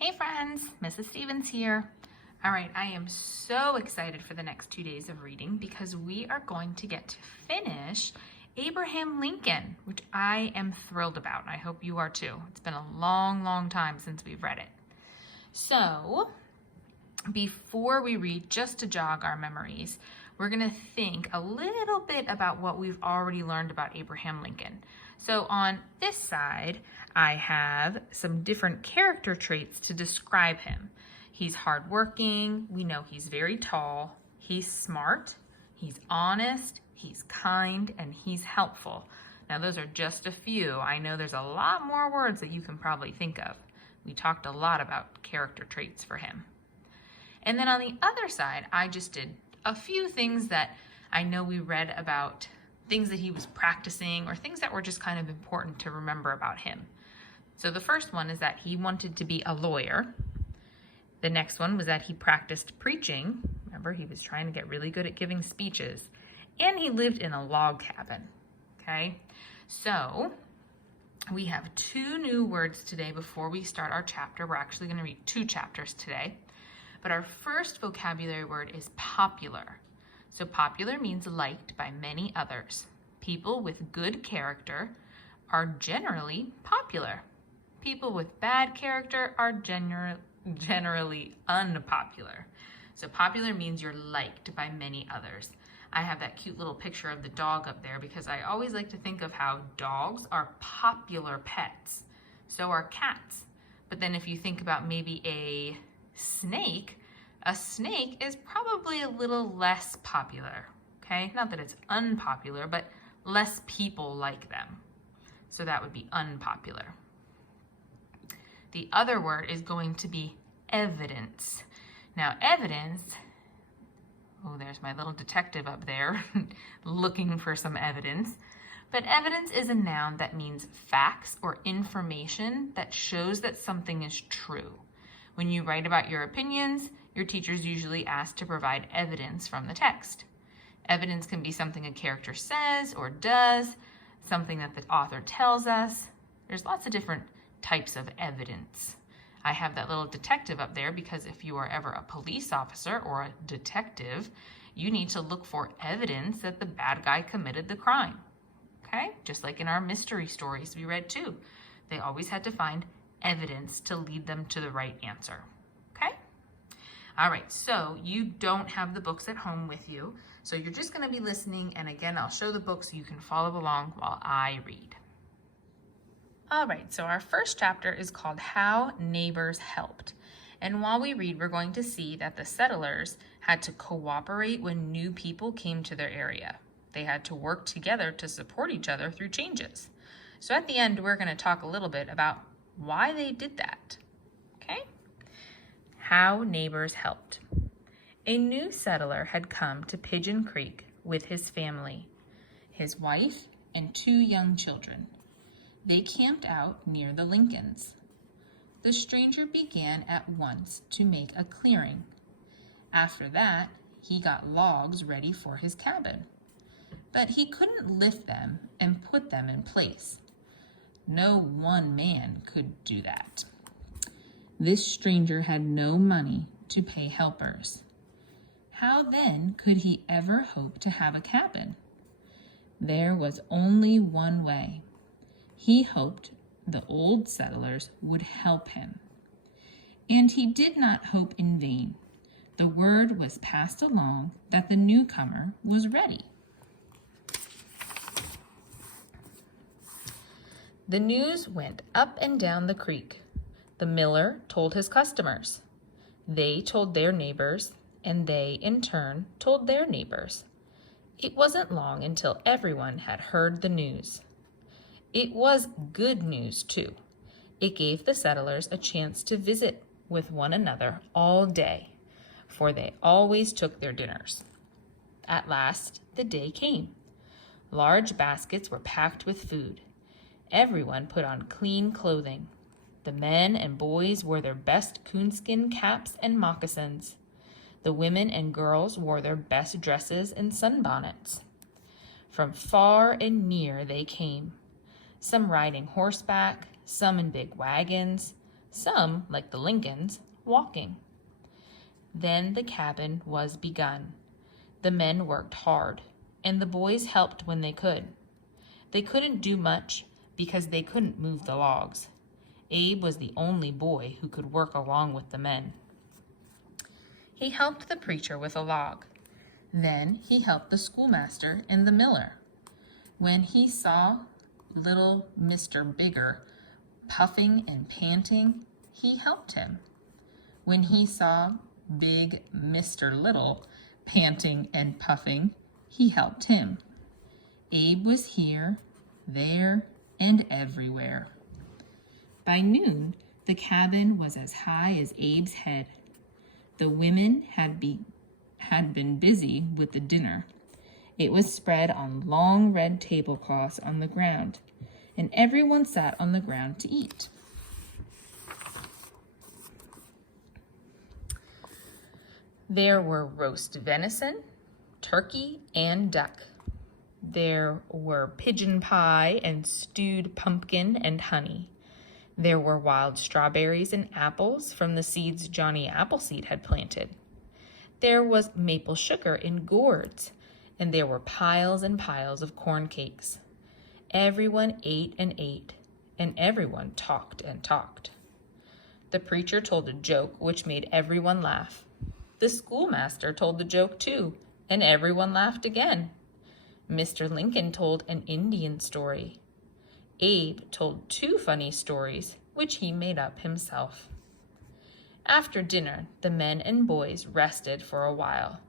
Hey friends, Mrs. Stevens here. All right, I am so excited for the next 2 days of reading because we are going to get to finish Abraham Lincoln, which I am thrilled about. I hope you are too. It's been a long time since we've read it. So, before we read, just to jog our memories, we're going to think a little bit about what we've already learned about Abraham Lincoln. So on this side, I have some different character traits to describe him. He's hardworking. We know he's very tall. He's smart. He's honest. He's kind, and he's helpful. Now, those are just a few. I know there's a lot more words that you can probably think of. We talked a lot about character traits for him. And then on the other side, I just did a few things that I know we read about, things that he was practicing or things that were just kind of important to remember about him. So the first one is that he wanted to be a lawyer. The next one was that he practiced preaching. Remember, he was trying to get really good at giving speeches. And he lived in a log cabin. Okay, so we have 2 new words today before we start our chapter. We're actually going to read 2 chapters today. But our first vocabulary word is popular. So popular means liked by many others. People with good character are generally popular. People with bad character are generally unpopular. So popular means you're liked by many others. I have that cute little picture of the dog up there because I always like to think of how dogs are popular pets. So are cats. But then if you think about maybe a snake is probably a little less popular, okay? Not that it's unpopular, but less people like them. So that would be unpopular. The other word is going to be evidence. Now, evidence, oh, there's my little detective up there looking for some evidence. But evidence is a noun that means facts or information that shows that something is true. When you write about your opinions, your teachers usually ask to provide evidence from the text. Evidence can be something a character says or does, something that the author tells us. There's lots of different types of evidence. I have that little detective up there because if you are ever a police officer or a detective, you need to look for evidence that the bad guy committed the crime. Okay? Just like in our mystery stories we read too. They always had to find evidence to lead them to the right answer. Okay? All right, so you don't have the books at home with you, so you're just going to be listening, and again, I'll show the book so you can follow along while I read. All right, so our first chapter is called How Neighbors Helped. And while we read, we're going to see that the settlers had to cooperate when new people came to their area. They had to work together to support each other through changes. So at the end, we're going to talk a little bit about why they did that. Okay? How neighbors helped. A new settler had come to Pigeon Creek with his family, his wife, and 2 young children. They camped out near the Lincolns. The stranger began at once to make a clearing. After that, he got logs ready for his cabin. But he couldn't lift them and put them in place. No one man could do that. This stranger had no money to pay helpers. How then could he ever hope to have a cabin? There was only one way. He hoped the old settlers would help him. And he did not hope in vain. The word was passed along that the newcomer was ready. The news went up and down the creek. The miller told his customers. They told their neighbors, and they, in turn, told their neighbors. It wasn't long until everyone had heard the news. It was good news, too. It gave the settlers a chance to visit with one another all day, for they always took their dinners. At last, the day came. Large baskets were packed with food. Everyone put on clean clothing. The men and boys wore their best coonskin caps and moccasins. The women and girls wore their best dresses and sunbonnets. From far and near they came, some riding horseback, some in big wagons, some, like the Lincolns, walking. Then the cabin was begun. The men worked hard, and the boys helped when they could. They couldn't do much because they couldn't move the logs. Abe was the only boy who could work along with the men. He helped the preacher with a log. Then he helped the schoolmaster and the miller. When he saw little Mr. Bigger puffing and panting, he helped him. When he saw big Mr. Little panting and puffing, he helped him. Abe was here, there, and everywhere. By noon, the cabin was as high as Abe's head. The women had been busy with the dinner. It was spread on long red tablecloths on the ground, and everyone sat on the ground to eat. There were roast venison, turkey, and duck. There were pigeon pie and stewed pumpkin and honey. There were wild strawberries and apples from the seeds Johnny Appleseed had planted. There was maple sugar in gourds, and there were piles and piles of corn cakes. Everyone ate, and everyone talked and talked. The preacher told a joke which made everyone laugh. The schoolmaster told the joke too, and everyone laughed again. Mr. Lincoln told an Indian story. Abe told 2 funny stories, which he made up himself. After dinner, the men and boys rested for a while.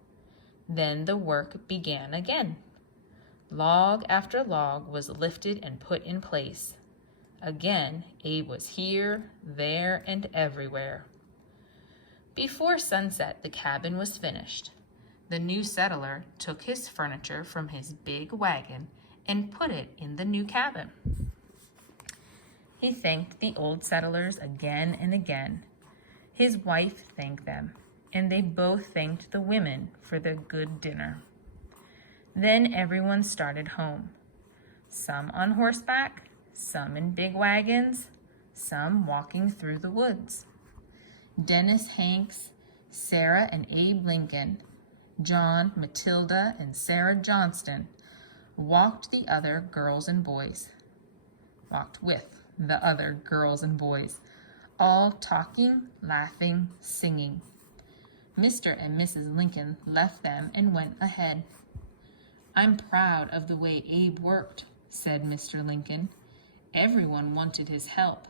Then the work began again. Log after log was lifted and put in place. Again, Abe was here, there, and everywhere. Before sunset, the cabin was finished. The new settler took his furniture from his big wagon and put it in the new cabin. He thanked the old settlers again and again. His wife thanked them, and they both thanked the women for the good dinner. Then everyone started home, some on horseback, some in big wagons, some walking through the woods. Dennis Hanks, Sarah and Abe Lincoln, John, Matilda, and Sarah Johnston walked with the other girls and boys, all talking, laughing, singing. Mr. and Mrs. Lincoln left them and went ahead. "I'm proud of the way Abe worked," said Mr. Lincoln. "Everyone wanted his help."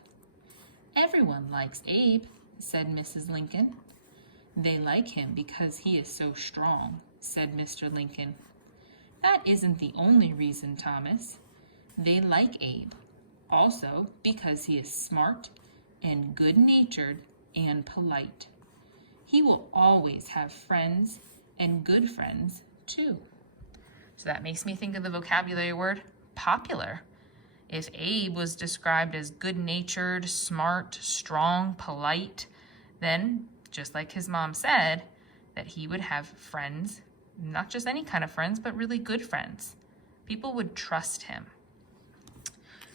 "Everyone likes Abe," said Mrs. Lincoln. "They like him because he is so strong," said Mr. Lincoln. "That isn't the only reason, Thomas. They like Abe also because he is smart and good-natured and polite. He will always have friends and good friends too." So that makes me think of the vocabulary word popular. If Abe was described as good-natured, smart, strong, polite, then, just like his mom said, that he would have friends, not just any kind of friends, but really good friends. People would trust him,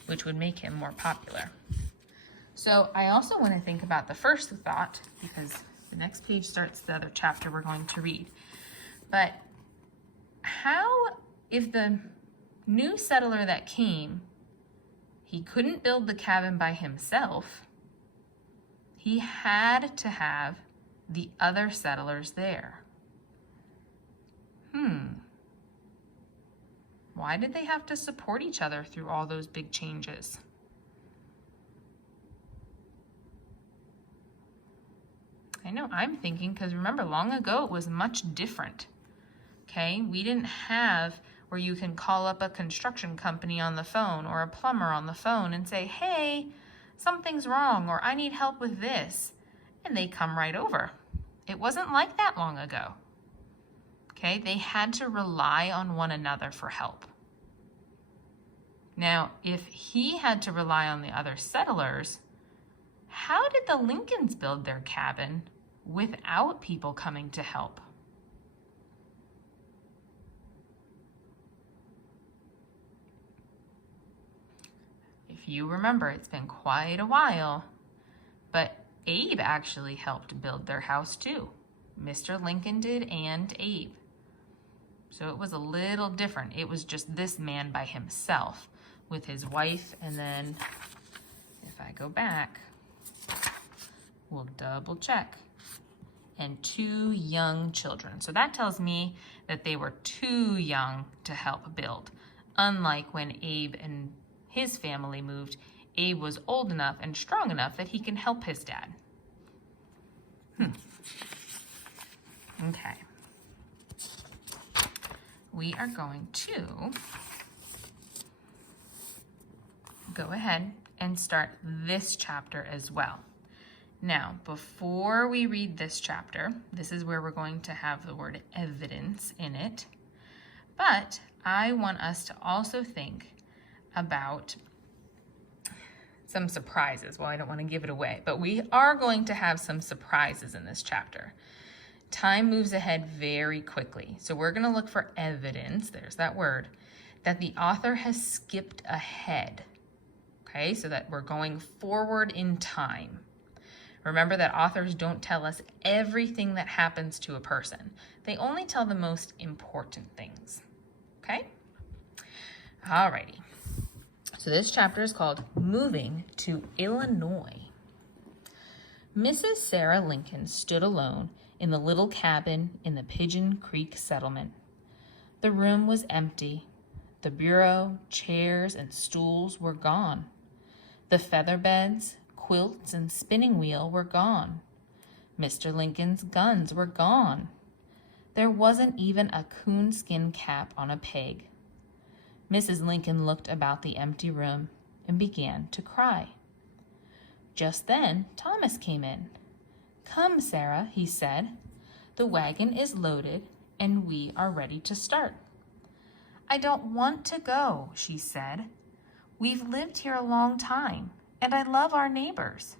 which would make him more popular. So I also want to think about the first thought, because the next page starts the other chapter we're going to read. But how, if the new settler that came, he couldn't build the cabin by himself, he had to have the other settlers there. Why did they have to support each other through all those big changes? I know I'm thinking, because remember, long ago it was much different. Okay, we didn't have where you can call up a construction company on the phone or a plumber on the phone and say, "Hey, something's wrong," or "I need help with this," and they come right over. It wasn't like that long ago. Okay, they had to rely on one another for help. Now, if he had to rely on the other settlers, how did the Lincolns build their cabin without people coming to help? If you remember, it's been quite a while, But Abe actually helped build their house too. Mr. Lincoln did and Abe. So it was a little different. It was just this man by himself with his wife, and then if I go back, we'll double check. And 2 young children. So that tells me that they were too young to help build. Unlike when Abe and his family moved, Abe was old enough and strong enough that he can help his dad. Okay. We are going to go ahead and start this chapter as well. Now, before we read this chapter, this is where we're going to have the word evidence in it. But I want us to also think about some surprises. Well, I don't want to give it away, but we are going to have some surprises in this chapter. Time moves ahead very quickly. So we're going to look for evidence, there's that word, that the author has skipped ahead. Okay, so that we're going forward in time. Remember that authors don't tell us everything that happens to a person. They only tell the most important things. Okay? Alrighty. So this chapter is called Moving to Illinois. Mrs. Sarah Lincoln stood alone in the little cabin in the Pigeon Creek settlement. The room was empty. The bureau, chairs, and stools were gone. The feather beds, quilts, and spinning wheel were gone. Mr. Lincoln's guns were gone. There wasn't even a coonskin cap on a peg. Mrs. Lincoln looked about the empty room and began to cry. Just then, Thomas came in. "Come, Sarah," he said. "The wagon is loaded and we are ready to start." "I don't want to go," she said. "We've lived here a long time, and I love our neighbors.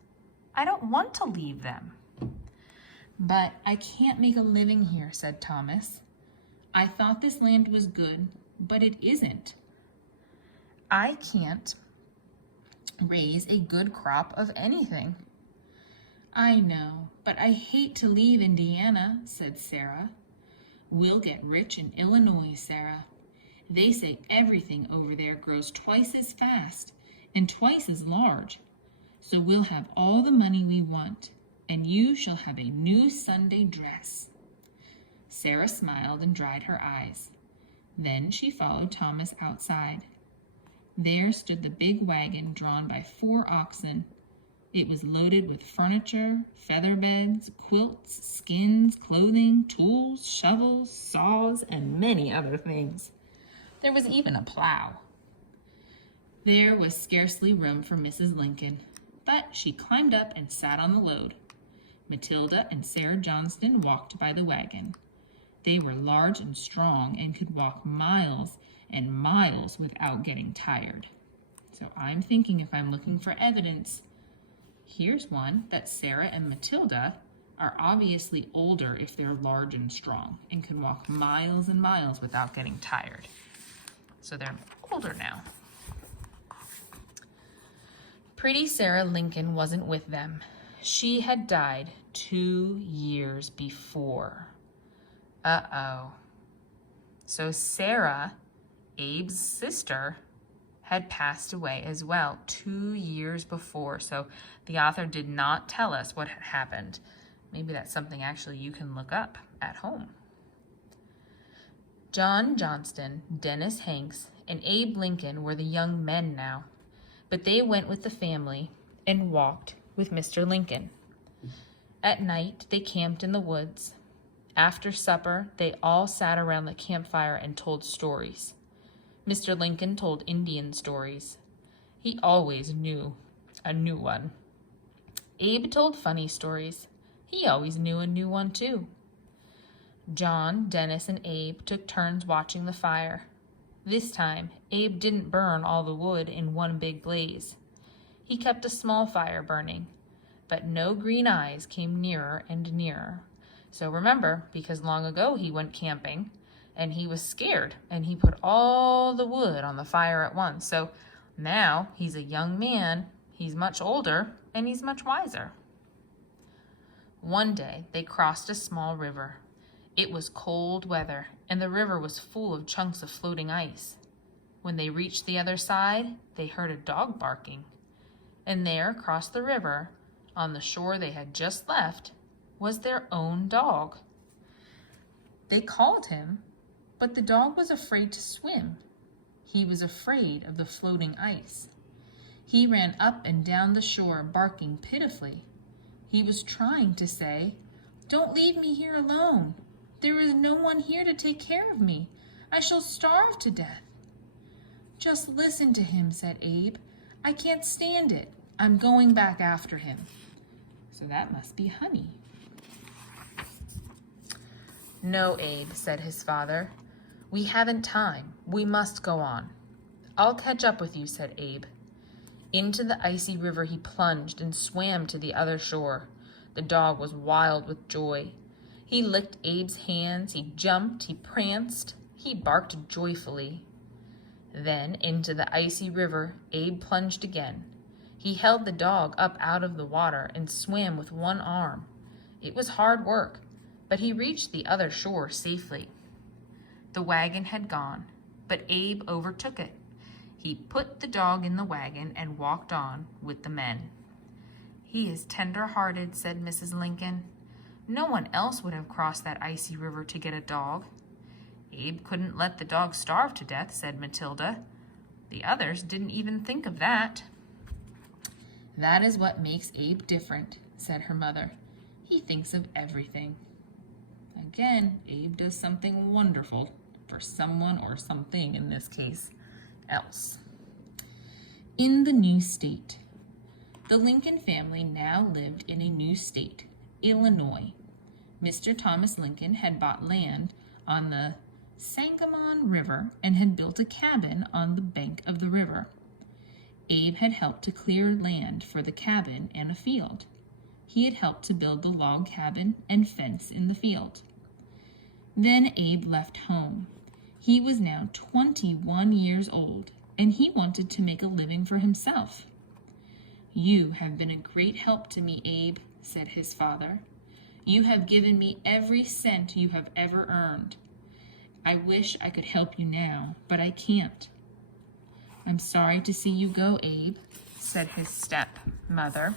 I don't want to leave them." "But I can't make a living here," said Thomas. "I thought this land was good, but it isn't. I can't raise a good crop of anything." "I know, but I hate to leave Indiana," said Sarah. "We'll get rich in Illinois, Sarah. They say everything over there grows twice as fast and twice as large. So we'll have all the money we want, and you shall have a new Sunday dress." Sarah smiled and dried her eyes. Then she followed Thomas outside. There stood the big wagon drawn by 4 oxen. It was loaded with furniture, feather beds, quilts, skins, clothing, tools, shovels, saws, and many other things. There was even a plow. There was scarcely room for Mrs. Lincoln, but she climbed up and sat on the load. Matilda and Sarah Johnston walked by the wagon. They were large and strong and could walk miles and miles without getting tired. So I'm thinking, if I'm looking for evidence, here's one that Sarah and Matilda are obviously older if they're large and strong and can walk miles and miles without getting tired. So they're older now. Pretty Sarah Lincoln wasn't with them. She had died 2 years before. Uh-oh. So Sarah, Abe's sister, had passed away as well 2 years before. So the author did not tell us what had happened. Maybe that's something actually you can look up at home. John Johnston, Dennis Hanks, and Abe Lincoln were the young men now, but they went with the family and walked with Mr. Lincoln. At night, they camped in the woods. After supper, they all sat around the campfire and told stories. Mr. Lincoln told Indian stories. He always knew a new one. Abe told funny stories. He always knew a new one too. John, Dennis, and Abe took turns watching the fire. This time, Abe didn't burn all the wood in one big blaze. He kept a small fire burning, but no green eyes came nearer and nearer. So remember, because long ago he went camping, and he was scared, and he put all the wood on the fire at once. So now he's a young man, he's much older, and he's much wiser. One day they crossed a small river. It was cold weather, and the river was full of chunks of floating ice. When they reached the other side, they heard a dog barking. And there, across the river, on the shore they had just left, was their own dog. They called him, but the dog was afraid to swim. He was afraid of the floating ice. He ran up and down the shore, barking pitifully. He was trying to say, "Don't leave me here alone. There is no one here to take care of me. I shall starve to death." "Just listen to him," said Abe. "I can't stand it. I'm going back after him." So that must be Honey. "No, Abe," said his father. "We haven't time. We must go on." "I'll catch up with you," said Abe. Into the icy river he plunged and swam to the other shore. The dog was wild with joy. He licked Abe's hands, he jumped, he pranced, he barked joyfully. Then into the icy river Abe plunged again. He held the dog up out of the water and swam with one arm. It was hard work, but he reached the other shore safely. The wagon had gone, but Abe overtook it. He put the dog in the wagon and walked on with the men. "He is tender-hearted," said Mrs. Lincoln. "No one else would have crossed that icy river to get a dog." "Abe couldn't let the dog starve to death," said Matilda. "The others didn't even think of that." "That is what makes Abe different," said her mother. "He thinks of everything." Again, Abe does something wonderful for someone, or something in this case, else. In the new state. The Lincoln family now lived in a new state, Illinois. Mr. Thomas Lincoln had bought land on the Sangamon River and had built a cabin on the bank of the river. Abe had helped to clear land for the cabin and a field. He had helped to build the log cabin and fence in the field. Then Abe left home. He was now 21 years old, and he wanted to make a living for himself. "You have been a great help to me, Abe," said his father. "You have given me every cent you have ever earned. I wish I could help you now, but I can't." "I'm sorry to see you go, Abe," said his stepmother.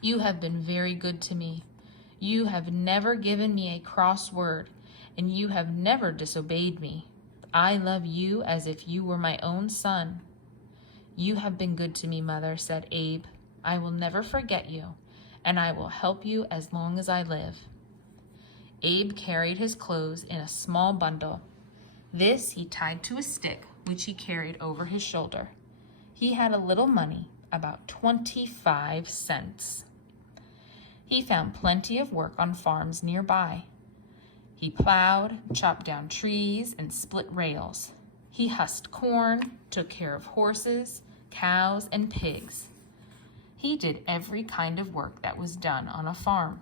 "You have been very good to me. You have never given me a cross word, and you have never disobeyed me. I love you as if you were my own son." "You have been good to me, Mother," said Abe. "I will never forget you, and I will help you as long as I live." Abe carried his clothes in a small bundle. This he tied to a stick, which he carried over his shoulder. He had a little money, about 25 cents. He found plenty of work on farms nearby. He plowed, chopped down trees, and split rails. He husked corn, took care of horses, cows, and pigs. He did every kind of work that was done on a farm.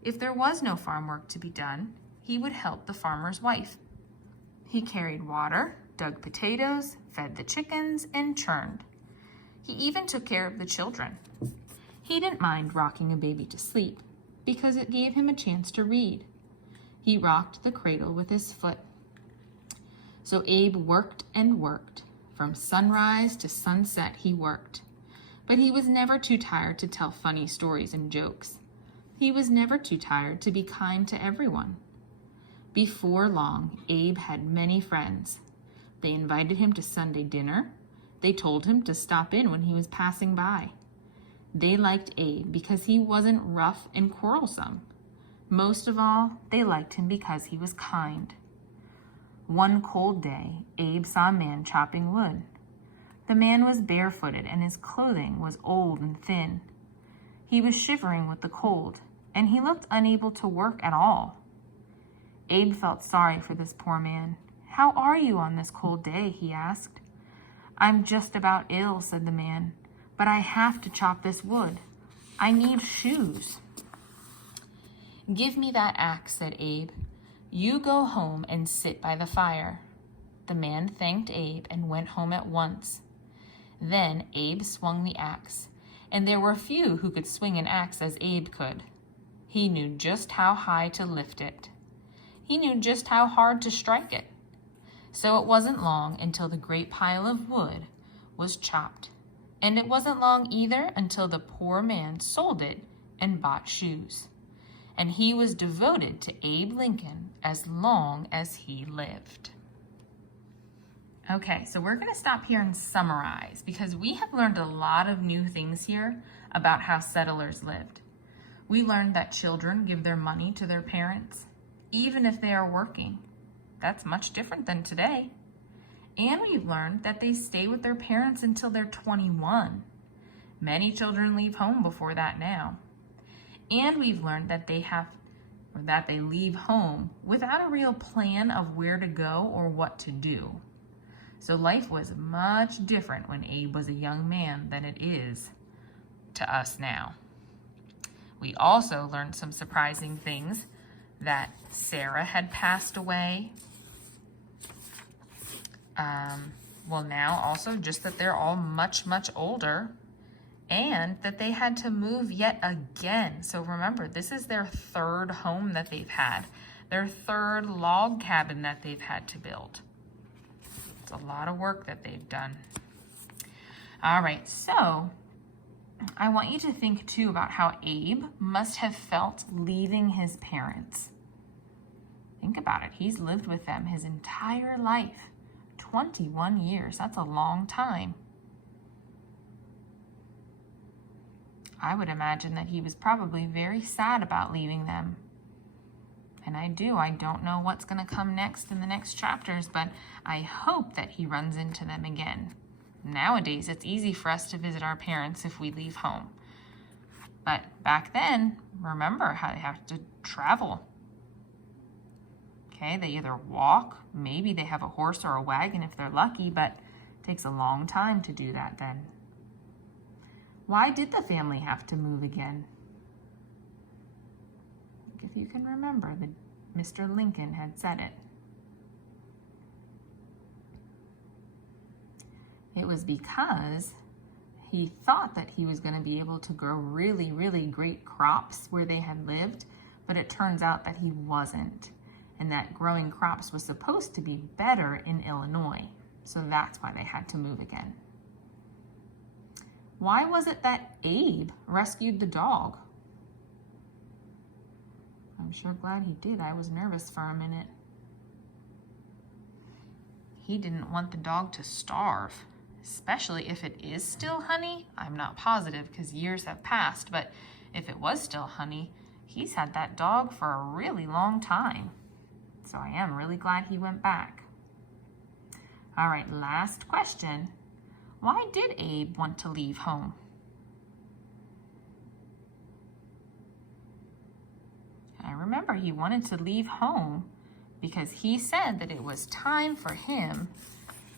If there was no farm work to be done, he would help the farmer's wife. He carried water, dug potatoes, fed the chickens, and churned. He even took care of the children. He didn't mind rocking a baby to sleep because it gave him a chance to read. He rocked the cradle with his foot. So Abe worked and worked. From sunrise to sunset he worked. But he was never too tired to tell funny stories and jokes. He was never too tired to be kind to everyone. Before long, Abe had many friends. They invited him to Sunday dinner. They told him to stop in when he was passing by. They liked Abe because he wasn't rough and quarrelsome. Most of all, they liked him because he was kind. One cold day, Abe saw a man chopping wood. The man was barefooted and his clothing was old and thin. He was shivering with the cold, and he looked unable to work at all. Abe felt sorry for this poor man. "How are you on this cold day?" he asked. "I'm just about ill," said the man, "but I have to chop this wood. I need shoes." "Give me that axe," said Abe. "You go home and sit by the fire." The man thanked Abe and went home at once. Then Abe swung the axe, and there were few who could swing an axe as Abe could. He knew just how high to lift it. He knew just how hard to strike it. So it wasn't long until the great pile of wood was chopped. And it wasn't long either until the poor man sold it and bought shoes. And he was devoted to Abe Lincoln as long as he lived. Okay, so we're going to stop here and summarize because we have learned a lot of new things here about how settlers lived. We learned that children give their money to their parents, even if they are working. That's much different than today. And we've learned that they stay with their parents until they're 21. Many children leave home before that now. And we've learned that they leave home without a real plan of where to go or what to do. So life was much different when Abe was a young man than it is to us now. We also learned some surprising things, that Sarah had passed away. Now also just that they're all much, much older, and that they had to move yet again. So remember, this is their third home that they've had, their third log cabin that they've had to build. It's a lot of work that they've done. All right, so I want you to think too about how Abe must have felt leaving his parents. Think about it. He's lived with them his entire life. 21 years. That's a long time. I would imagine that he was probably very sad about leaving them. And I don't know what's going to come next in the next chapters, but I hope that he runs into them again. Nowadays, it's easy for us to visit our parents if we leave home. But back then, remember how they have to travel. Okay, they either walk, maybe they have a horse or a wagon if they're lucky, but it takes a long time to do that then. Why did the family have to move again? If you can remember that Mr. Lincoln had said it. It was because he thought that he was going to be able to grow really, really great crops where they had lived, but it turns out that he wasn't, and that growing crops was supposed to be better in Illinois. So that's why they had to move again. Why was it that Abe rescued the dog? I'm sure glad he did. I was nervous for a minute. He didn't want the dog to starve, especially if it is still Honey. I'm not positive because years have passed, but if it was still Honey, he's had that dog for a really long time. So I am really glad he went back. All right, last question. Why did Abe want to leave home? I remember he wanted to leave home because he said that it was time for him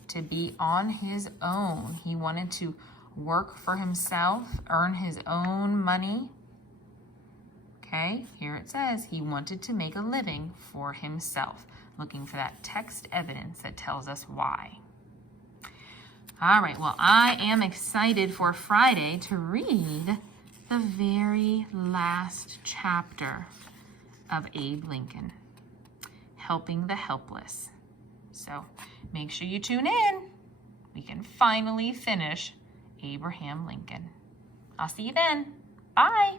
to be on his own. He wanted to work for himself, earn his own money. Okay, here it says he wanted to make a living for himself. Looking for that text evidence that tells us why. All right, well, I am excited for Friday to read the very last chapter of Abe Lincoln, Helping the Helpless. So make sure you tune in. We can finally finish Abraham Lincoln. I'll see you then. Bye.